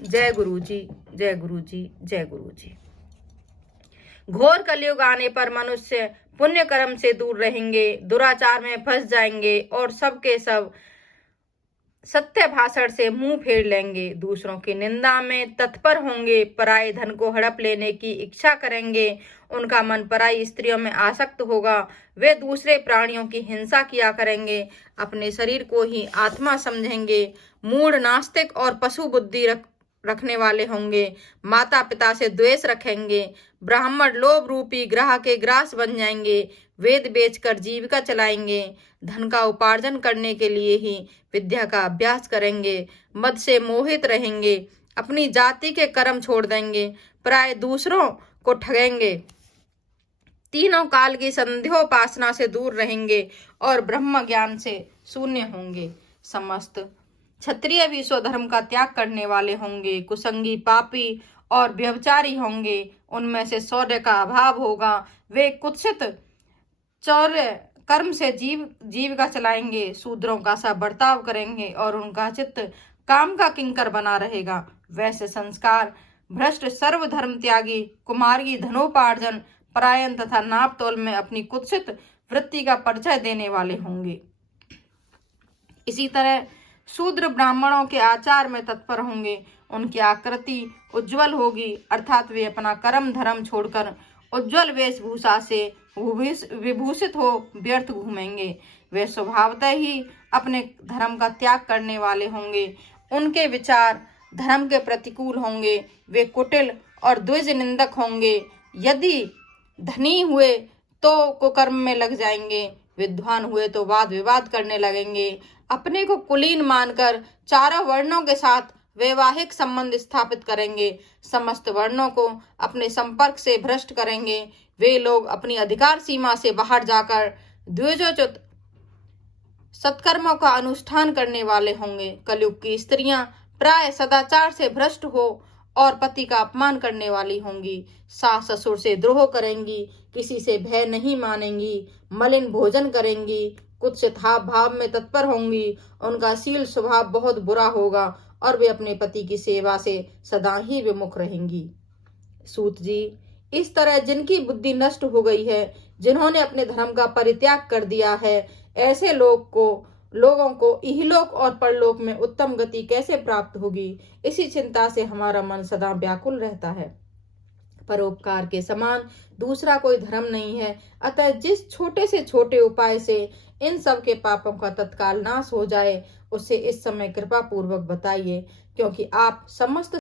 जय गुरु जी, जय गुरु जी, जय गुरु जी। घोर कलयुग आने पर मनुष्य पुण्य कर्म से दूर रहेंगे, दुराचार में फंस जाएंगे और सबके सब सत्य भाषण से मुंह फेर लेंगे, दूसरों की निंदा में तत्पर होंगे, पराये धन को हड़प लेने की इच्छा करेंगे, उनका मन पराई स्त्रियों में आसक्त होगा, वे दूसरे प्राणियों की हिंसा किया करेंगे, अपने शरीर को ही आत्मा समझेंगे, मूढ़ नास्तिक और पशु बुद्धि रखने वाले होंगे, माता पिता से द्वेष रखेंगे, ब्राह्मण लोभ रूपी ग्रह के ग्रास बन जाएंगे, वेद बेचकर जीविका चलाएंगे, धन का उपार्जन करने के लिए ही विद्या का अभ्यास करेंगे, मद से मोहित रहेंगे, अपनी जाति के कर्म छोड़ देंगे, प्राय दूसरों को ठगेंगे, तीनों काल की संध्योपासना से दूर रहेंगे और ब्रह्म ज्ञान से शून्य होंगे। समस्त क्षत्रिय भी स्वधर्म का त्याग करने वाले होंगे, कुसंगी पापी और व्यभिचारी होंगे, उनमें से शौर्य का अभाव होगा, वे कुत्सित चौर्य कर्म से जीविका चलाएंगे, शूद्रों का सा बर्ताव करेंगे और उनका चित्त काम का किंकर बना रहेगा। वैसे संस्कार भ्रष्ट सर्वधर्म त्यागी कुमार्गी धनोपार्जन परायण तथा नाप तोल में अपनी कुत्सित वृत्ति का परिचय देने वाले होंगे। इसी तरह शूद्र ब्राह्मणों के आचार में तत्पर होंगे, उनकी आकृति उज्जवल होगी, अर्थात वे अपना कर्म धर्म छोड़कर उज्जवल वेशभूषा से विभूषित हो व्यर्थ घूमेंगे। वे स्वभावतः ही अपने धर्म का त्याग करने वाले होंगे, उनके विचार धर्म के प्रतिकूल होंगे, वे कुटिल और द्विज निंदक होंगे, यदि धनी हुए तो कुकर्म में लग जाएंगे, विद्वान हुए तो वाद विवाद करने लगेंगे, अपने को कुलीन मानकर चारों वर्णों के साथ वैवाहिक संबंध स्थापित करेंगे, समस्त वर्णों को अपने संपर्क से भ्रष्ट करेंगे, वे लोग अपनी अधिकार सीमा से बाहर जाकर द्विजोचित सत्कर्मों का अनुष्ठान करने वाले होंगे। कलयुग की स्त्रियां प्राय सदाचार से भ्रष्ट हो और पति का अपमान करने वाली होंगी, सास ससुर से द्रोह करेंगी, किसी से भय नहीं मानेंगी, मलिन भोजन करेंगी, कुत्सित हाव भाव में तत्पर होंगी, उनका शील स्वभाव बहुत बुरा होगा और वे अपने पति की सेवा से सदा ही विमुख रहेंगी। सूत जी, इस तरह जिनकी बुद्धि नष्ट हो गई है, जिन्होंने अपने धर्म का परित्याग कर दिया है, ऐसे लोगों को इहलोक और परलोक में उत्तम गति कैसे प्राप्त होगी, इसी चिंता से हमारा मन सदा व्याकुल रहता है। परोपकार के समान दूसरा कोई धर्म नहीं है, अतः जिस छोटे से छोटे उपाय से इन सब के पापों का तत्काल नाश हो जाए, उसे इस समय कृपा पूर्वक बताइए, क्योंकि आप समस्त